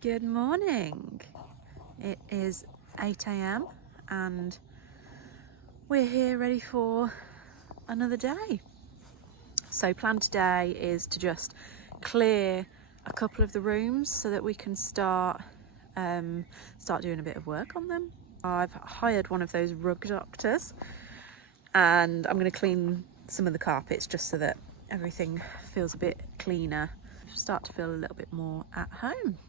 Good morning. It is 8 a.m. and we're here ready for another day. So plan today is to just clear a couple of the rooms so that we can start doing a bit of work on them. I've hired one of those rug doctors and I'm going to clean some of the carpets just so that everything feels a bit cleaner. Start to feel a little bit more at home.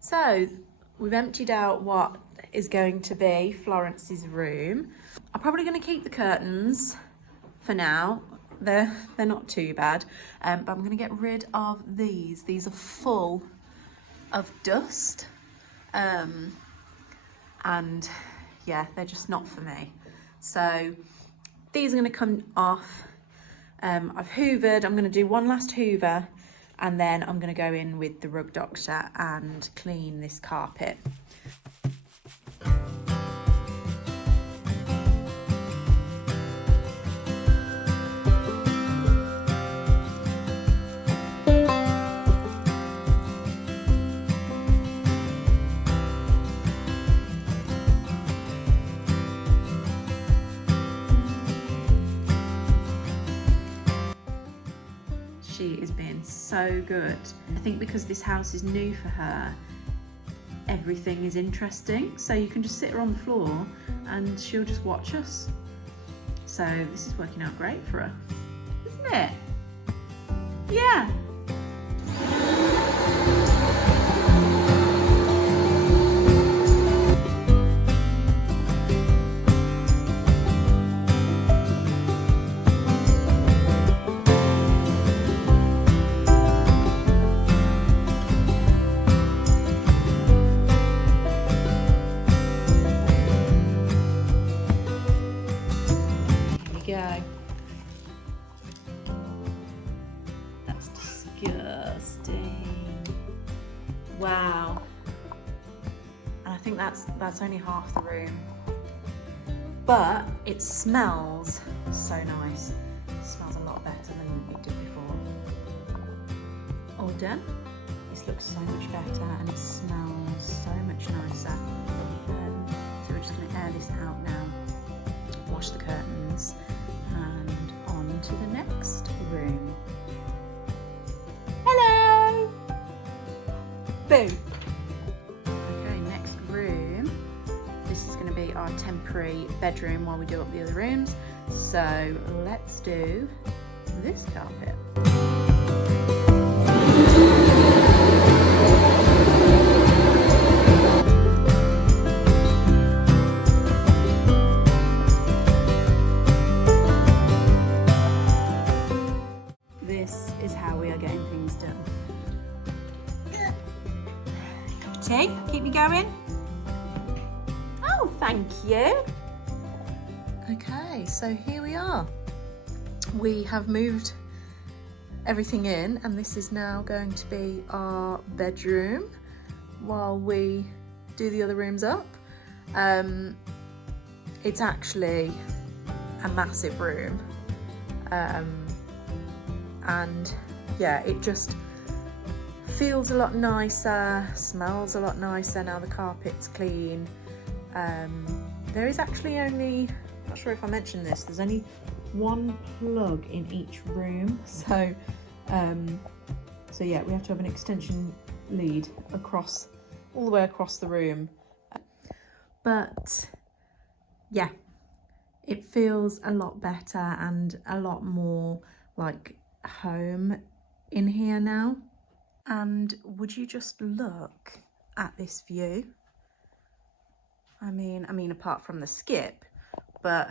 So we've emptied out what is going to be Florence's room. I'm probably going to keep the curtains for now. They're not too bad, but I'm going to get rid of these. These are full of dust, and yeah, they're just not for me. So these are going to come off. I've hoovered. I'm going to do one last hoover and then I'm going to go in with the rug doctor and clean this carpet. She is being so good. I think because this house is new for her, everything is interesting. So you can just sit her on the floor and she'll just watch us. So this is working out great for us, isn't it? Yeah. Go. That's disgusting. Wow. And I think that's only half the room. But it smells so nice. It smells a lot better than it did before. All done. This looks so much better and it smells so much nicer. So we're just going to air this out now. Wash the curtains and on to the next room. Hello! Boom! Okay, next room. This is going to be our temporary bedroom while we do up the other rooms. So let's do this carpet. This is how we are getting things done. Cup of tea, keep me going. Oh, thank you. Okay, so here we are. We have moved everything in and this is now going to be our bedroom while we do the other rooms up. It's actually a massive room. And yeah, it just feels a lot nicer, smells a lot nicer now the carpet's clean. There is actually only, I'm not sure if I mentioned this, there's only one plug in each room, so yeah, we have to have an extension lead across, all the way across the room. But yeah, it feels a lot better and a lot more like home in here now. And would you just look at this view? I mean apart from the skip, but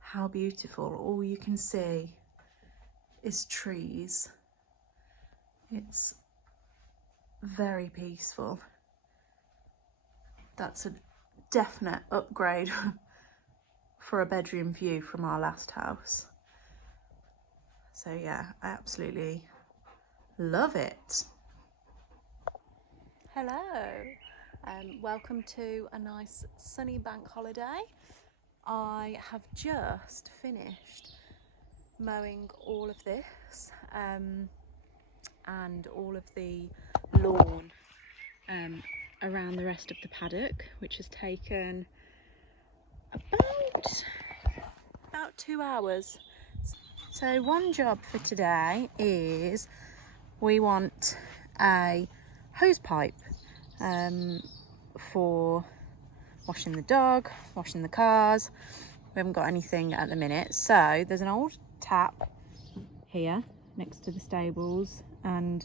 how beautiful. All you can see is trees. It's very peaceful. That's a definite upgrade for a bedroom view from our last house. So yeah, I absolutely love it. Hello, welcome to a nice sunny bank holiday. I have just finished mowing all of this. and all of the lawn around the rest of the paddock, which has taken about 2 hours. So one job for today is we want a hose pipe for washing the dog, washing the cars. We haven't got anything at the minute, so there's an old tap here next to the stables, and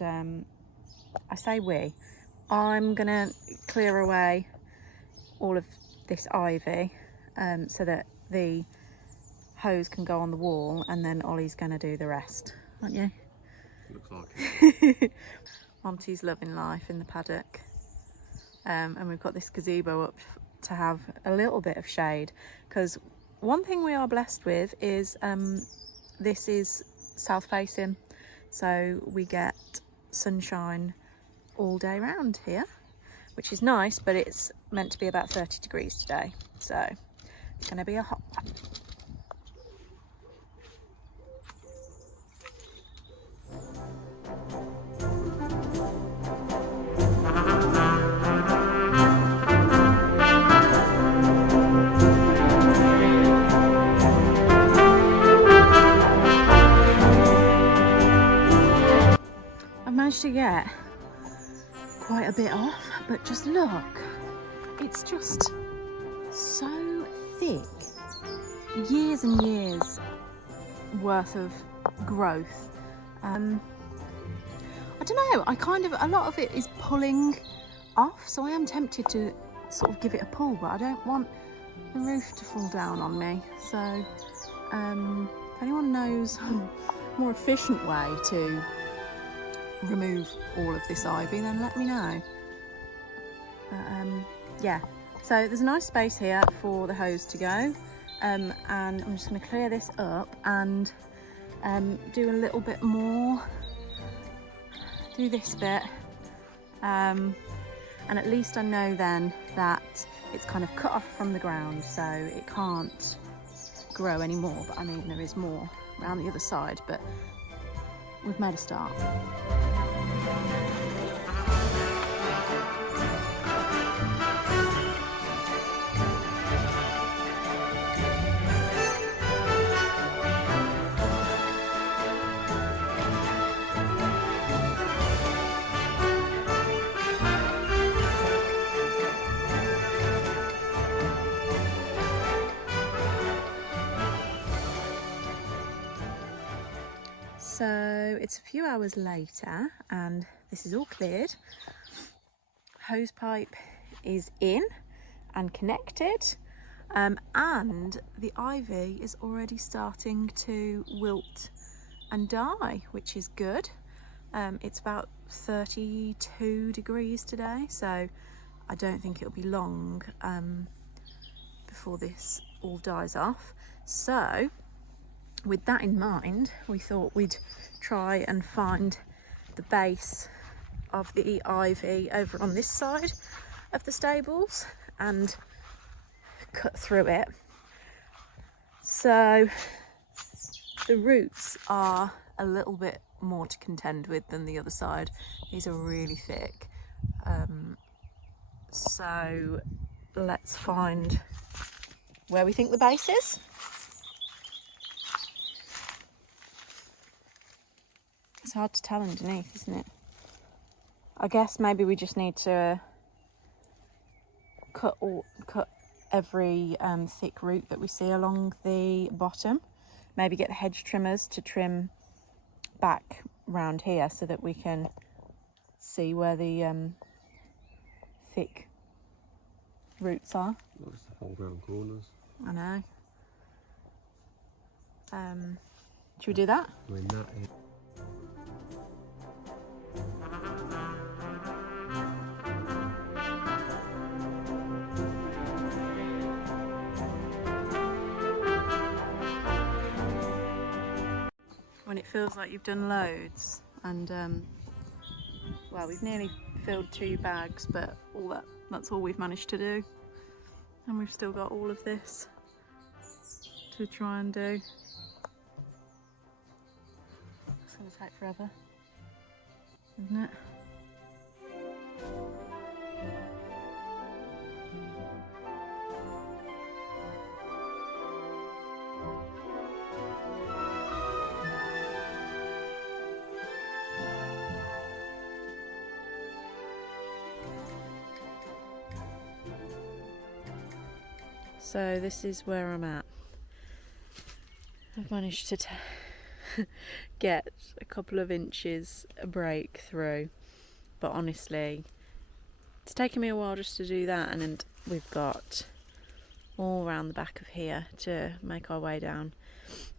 I say I'm gonna clear away all of this ivy so that the hose can go on the wall, and then Ollie's gonna do the rest, aren't you? Looks like it. Monty's loving life in the paddock, and we've got this gazebo up to have a little bit of shade, because one thing we are blessed with is this is south facing, so we get sunshine all day round here, which is nice, but it's meant to be about 30 degrees today, so it's going to be a hot one. I've managed to get quite a bit off, but just look, it's just so thick. Years and years worth of growth. I don't know, a lot of it is pulling off, so I am tempted to sort of give it a pull, but I don't want the roof to fall down on me. So if anyone knows a more efficient way to remove all of this ivy, then let me know. But yeah, so there's a nice space here for the hose to go, and I'm just going to clear this up and do a little bit more, do this bit, and at least I know then that it's kind of cut off from the ground, so it can't grow anymore. But I mean, there is more around the other side, but we've made a start. So it's a few hours later and this is all cleared. Hose pipe is in and connected, and the ivy is already starting to wilt and die, which is good. It's about 32 degrees today, so I don't think it'll be long before this all dies off. So with that in mind, we thought we'd try and find the base of the ivy over on this side of the stables and cut through it. So the roots are a little bit more to contend with than the other side. These are really thick. So let's find where we think the base is. It's hard to tell underneath, isn't it? I guess maybe we just need to cut every thick root that we see along the bottom. Maybe get the hedge trimmers to trim back round here so that we can see where the thick roots are. Looks the whole round corners. I know. Should we do that? I mean, that is... When it feels like you've done loads, and well, we've nearly filled 2 bags, but that's all we've managed to do, and we've still got all of this to try and do. It's going to take forever. isn't it? So this is where I'm at. I've managed to get a couple of inches a break through, but honestly it's taken me a while just to do that, and then we've got all around the back of here to make our way down.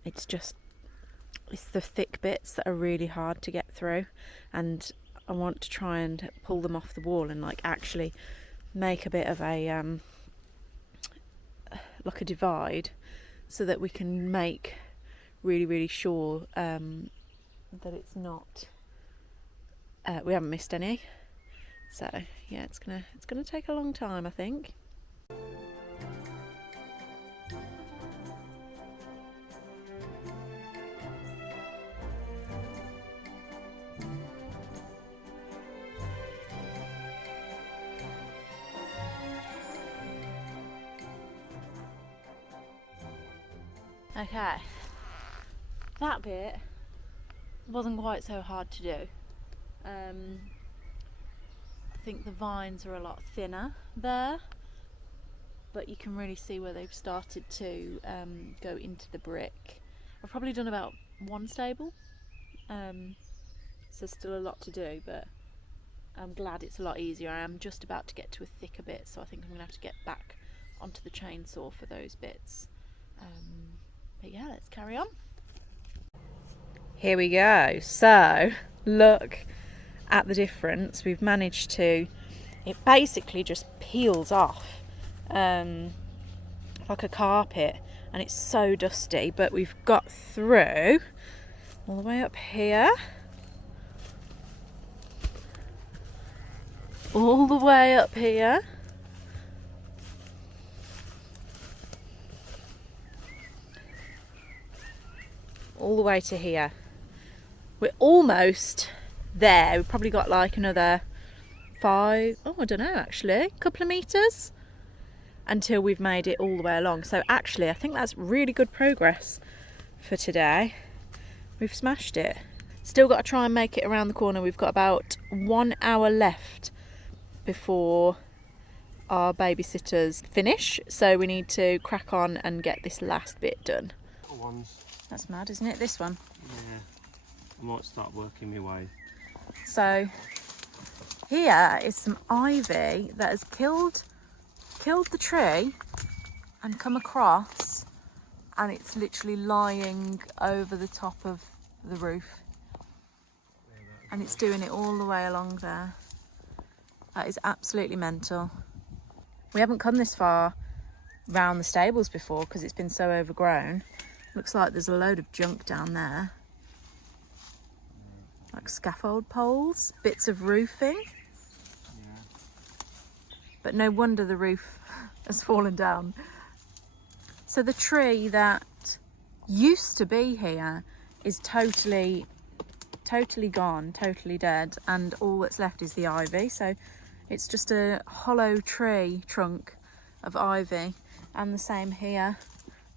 It's the thick bits that are really hard to get through, and I want to try and pull them off the wall and like actually make a bit of a like a divide, so that we can make really sure that it's not we haven't missed any. So yeah, it's gonna take a long time, I think. Okay, that bit wasn't quite so hard to do. I think the vines are a lot thinner there, but you can really see where they've started to go into the brick. I've probably done about one stable, so still a lot to do, but I'm glad it's a lot easier. I am just about to get to a thicker bit, so I think I'm gonna have to get back onto the chainsaw for those bits. But yeah, let's carry on. Here we go. So look at the difference. We've managed to, it basically just peels off like a carpet, and it's so dusty, but we've got through all the way up here, all the way up here, all the way to here. We're almost there. We've probably got like another I don't know, actually, a couple of meters until we've made it all the way along. So actually I think that's really good progress for today. We've smashed it. Still got to try and make it around the corner. We've got about 1 hour left before our babysitters finish, so we need to crack on and get this last bit done. That's mad, isn't it, this one? Yeah, I might start working my way. So here is some ivy that has killed the tree and come across, and it's literally lying over the top of the roof, and it's doing it all the way along there. That is absolutely mental. We haven't come this far round the stables before because it's been so overgrown. Looks like there's a load of junk down there, like scaffold poles, bits of roofing. But no wonder the roof has fallen down. So the tree that used to be here is totally gone, totally dead, and all that's left is the ivy. So it's just a hollow tree trunk of ivy, and the same here.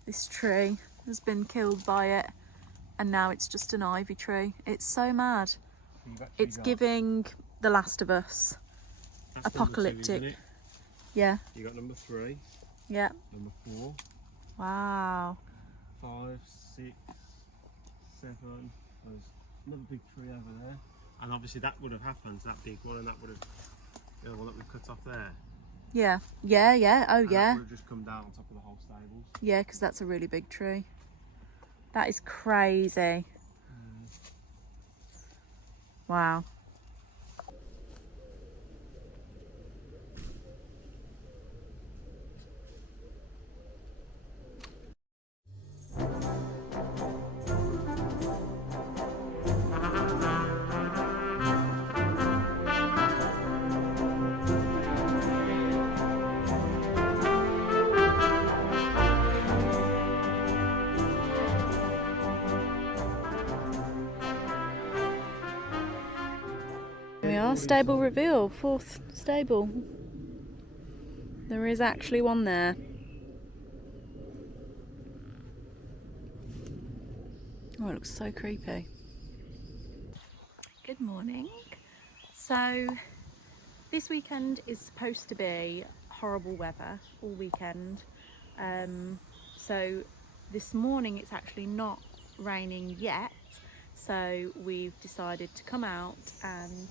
This tree has been killed by it, and now it's just an ivy tree. It's so mad. It's giving The Last of Us. That's apocalyptic. Number 2, isn't it? Yeah. You got number 3. Yeah. Number 4. Wow. 5, 6, 7. There's another big tree over there, and obviously that would have happened. That big one, and that would have the other one that we cut off there. Yeah. Yeah. Yeah. Oh, and yeah. That would have just come down on top of the whole stables. Yeah, because that's a really big tree. That is crazy. Wow. we are. Stable reveal. 4th stable. There is actually one there. Oh, it looks so creepy. Good morning. So this weekend is supposed to be horrible weather all weekend. So this morning it's actually not raining yet. So we've decided to come out and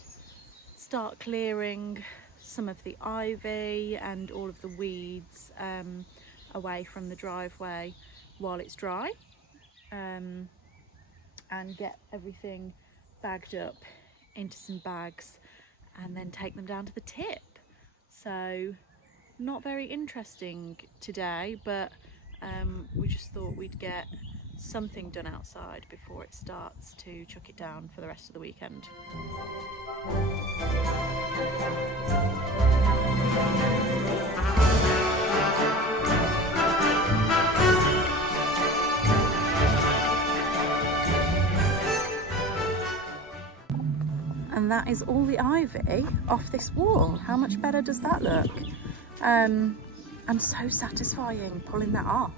start clearing some of the ivy and all of the weeds away from the driveway while it's dry, and get everything bagged up into some bags and then take them down to the tip. So not very interesting today, but we just thought we'd get something done outside before it starts to chuck it down for the rest of the weekend. And that is all the ivy off this wall. How much better does that look? And so satisfying pulling that off.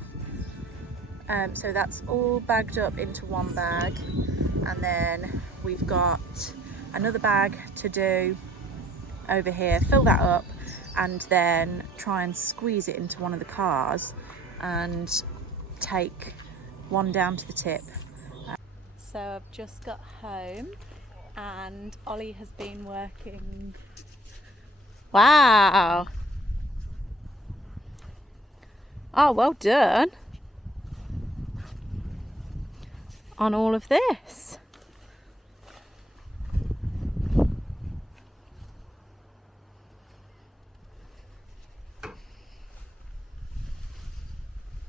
So that's all bagged up into one bag, and then we've got another bag to do over here, fill that up, and then try and squeeze it into one of the cars and take one down to the tip. So I've just got home and Ollie has been working. Wow! Oh, well done on all of this.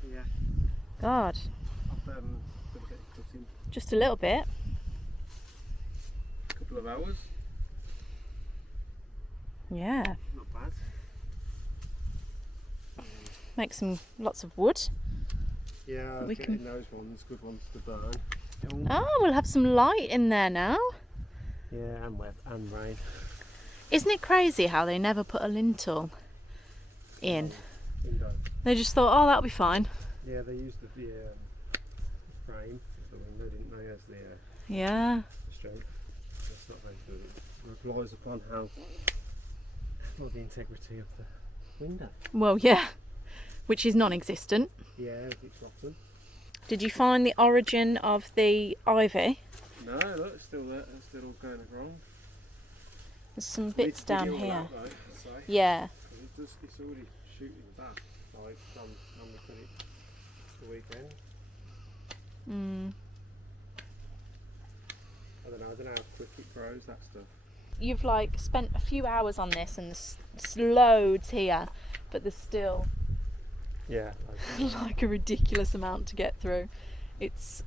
Yeah. God. I've got a bit of cutting. Just a little bit. A couple of hours. Yeah. Not bad. Make some lots of wood. Yeah, We getting can... those ones, good ones to burn. Oh, we'll have some light in there now. Yeah, and wet and rain. Isn't it crazy how they never put a lintel in? Window. They just thought, oh, that'll be fine. Yeah, they used the frame of the window, didn't they, as the Yeah. strength. That's not very good. It relies upon how, well, the integrity of the window. Well, yeah. Which is non-existent. Yeah, it's rotten. Did you find the origin of the ivy? No, look, it's still there. It's still all going wrong. There's some bits down here. Out, though, I'd say. Yeah. It's already shooting back. Like from we put it the weekend. I don't know how quick it grows, that stuff. You've like spent a few hours on this and there's loads here, but there's still Yeah. like a ridiculous amount to get through. It's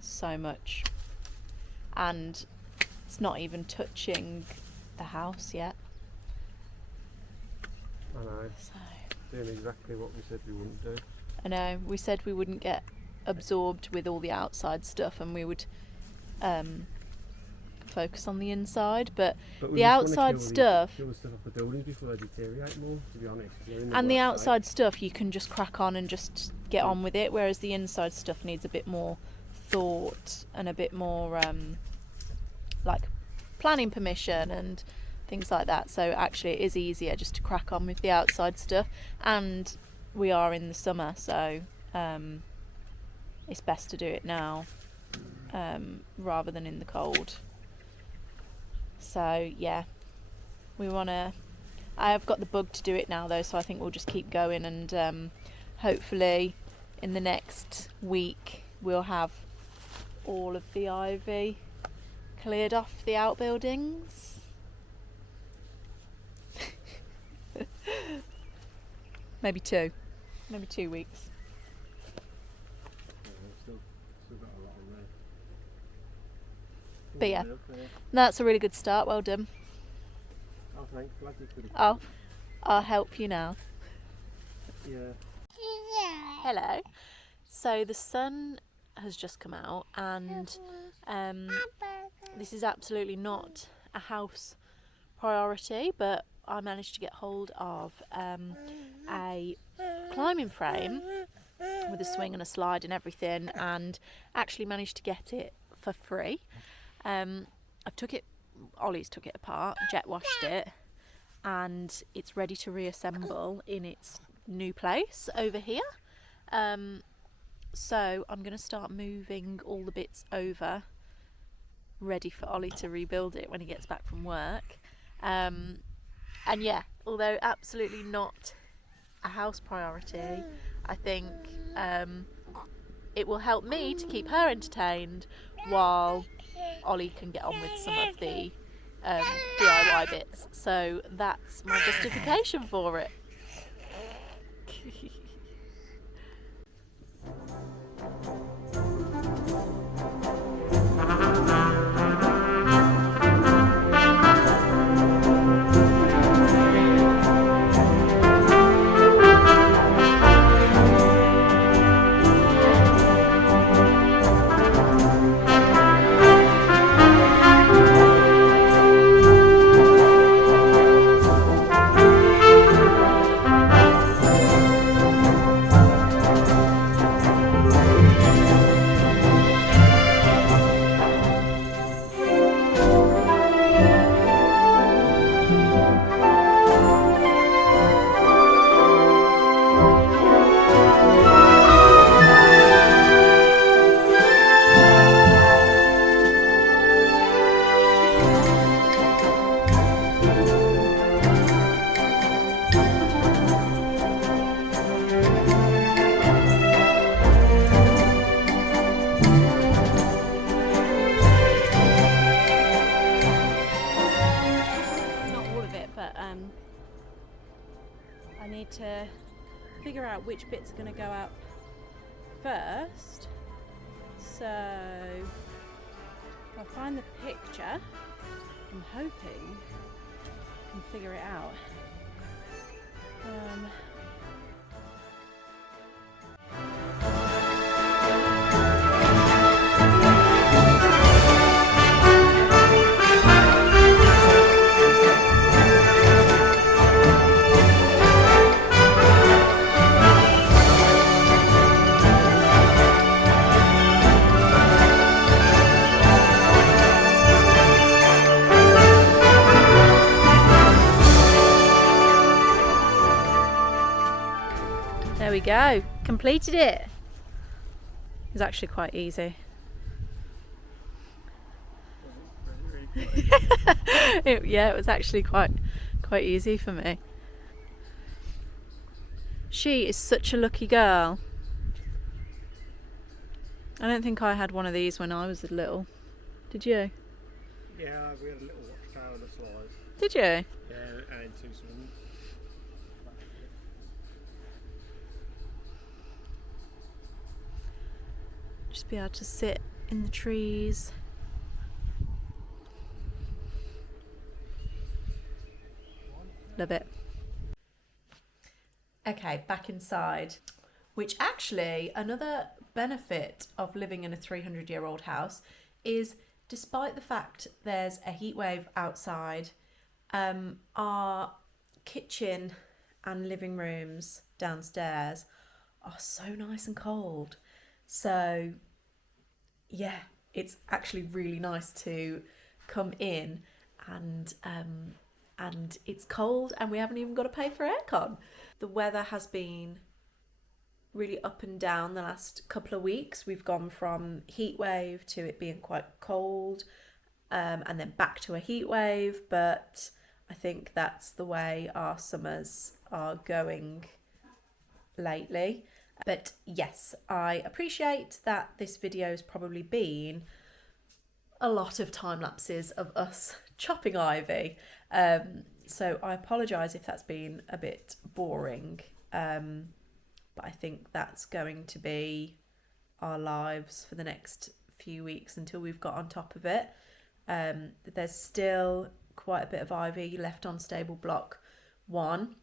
so much, and it's not even touching the house yet. I know. So, Doing exactly what we said we wouldn't do. I know, we said we wouldn't get absorbed with all the outside stuff and we would focus on the inside, but we the just outside wanna stuff kill the stuff off the buildings before they deteriorate more, to be honest. and the outside stuff you can just crack on and just get on with it, whereas the inside stuff needs a bit more thought and a bit more like planning permission and things like that. So actually it is easier just to crack on with the outside stuff, and we are in the summer, so it's best to do it now rather than in the cold. So yeah, I have got the bug to do it now though, so I think we'll just keep going, and hopefully in the next week we'll have all of the ivy cleared off the outbuildings. Maybe 2 weeks. Still got a lot on there. But yeah, that's a really good start. Well done. Oh, thanks. Glad you could have. Oh, I'll help you now. Yeah. Hello. So the sun has just come out, and this is absolutely not a house priority, but I managed to get hold of a climbing frame with a swing and a slide and everything, and actually managed to get it for free. Ollie's took it apart, jet washed it, and it's ready to reassemble in its new place over here. So I'm going to start moving all the bits over, ready for Ollie to rebuild it when he gets back from work. And yeah, although absolutely not a house priority, I think it will help me to keep her entertained while Ollie can get on with some of the DIY bits. So that's my justification for it. I need to figure out which bits are going to go out first. So if I find the picture, I'm hoping I can figure it out. There we go, completed it. It was actually quite easy. It was actually quite easy for me. She is such a lucky girl. I don't think I had one of these when I was little. Did you? Yeah, we had a little watchtower and a slide. Did you? Yeah, and two swings. Just be able to sit in the trees. Love it. Okay, back inside. Which actually, another benefit of living in a 300-year-old house is, despite the fact there's a heat wave outside, our kitchen and living rooms downstairs are so nice and cold. So yeah, it's actually really nice to come in and it's cold and we haven't even got to pay for aircon. The weather has been really up and down the last couple of weeks. We've gone from heat wave to it being quite cold, and then back to a heat wave, but I think that's the way our summers are going lately. But yes, I appreciate that this video's probably been a lot of time lapses of us chopping ivy, so I apologise if that's been a bit boring, but I think that's going to be our lives for the next few weeks until we've got on top of it. There's still quite a bit of ivy left on stable block 1,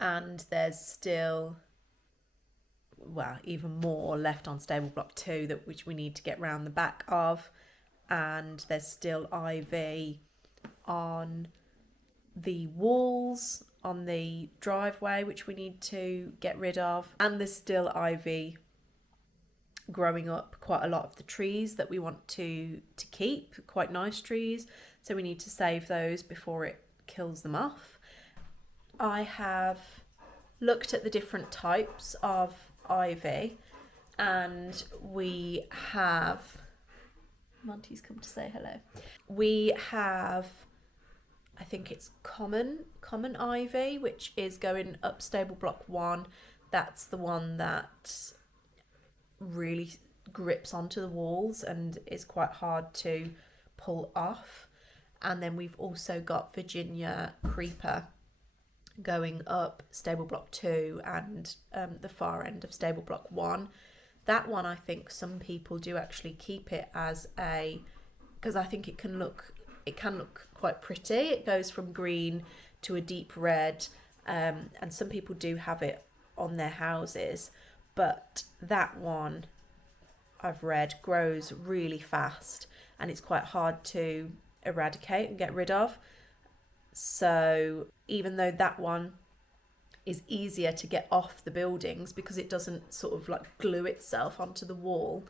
and there's still, well, even more left on stable block 2 which we need to get round the back of, and there's still ivy on the walls, on the driveway, which we need to get rid of, and there's still ivy growing up quite a lot of the trees that we want to keep, quite nice trees, so we need to save those before it kills them off. I have looked at the different types of ivy, and we have Monty's come to say hello. We have, I think it's common ivy, which is going up stable block 1. That's the one that really grips onto the walls and is quite hard to pull off. And then we've also got Virginia creeper going up stable block 2 and the far end of stable block 1. That one, I think some people do actually keep it as a, because I think it can look quite pretty. It goes from green to a deep red, and some people do have it on their houses, but that one I've read grows really fast and it's quite hard to eradicate and get rid of. So even though that one is easier to get off the buildings because it doesn't sort of like glue itself onto the wall,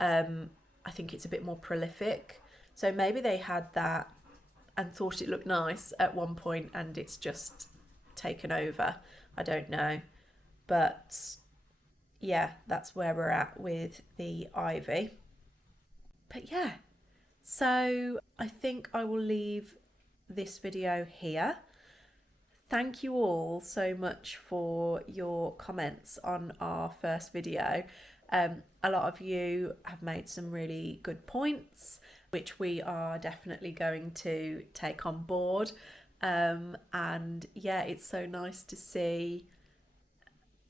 I think it's a bit more prolific. So maybe they had that and thought it looked nice at one point and it's just taken over. I don't know. But yeah, that's where we're at with the ivy. But yeah, so I think I will leave this video here. Thank you all so much for your comments on our first video. A lot of you have made some really good points, which we are definitely going to take on board. And yeah, it's so nice to see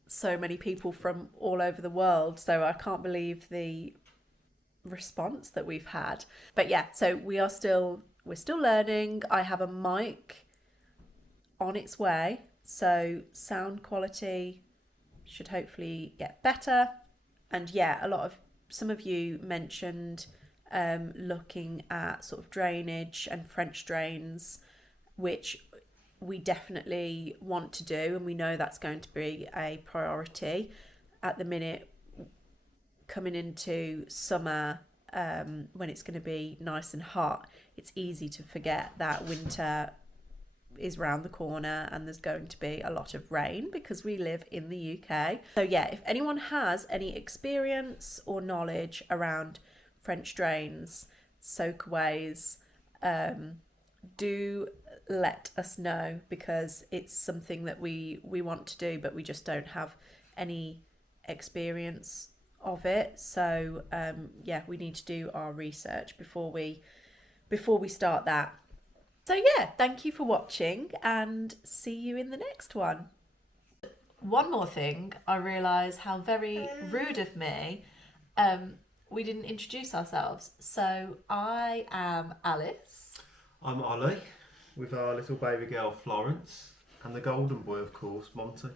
so many people from all over the world. So I can't believe the response that we've had. But yeah, so we're still learning. I have a mic on its way, so sound quality should hopefully get better. And yeah, some of you mentioned looking at sort of drainage and French drains, which we definitely want to do, and we know that's going to be a priority at the minute, coming into summer, when it's going to be nice and hot. It's easy to forget that winter is round the corner and there's going to be a lot of rain because we live in the UK. So yeah, if anyone has any experience or knowledge around French drains, soakaways, do let us know, because it's something that we want to do, but we just don't have any experience of it. So yeah, we need to do our research before we start that. So yeah, thank you for watching and see you in the next one. One more thing, I realise how very rude of me, we didn't introduce ourselves. So I am Alice. I'm Ollie, with our little baby girl Florence, and the golden boy, of course, Monty.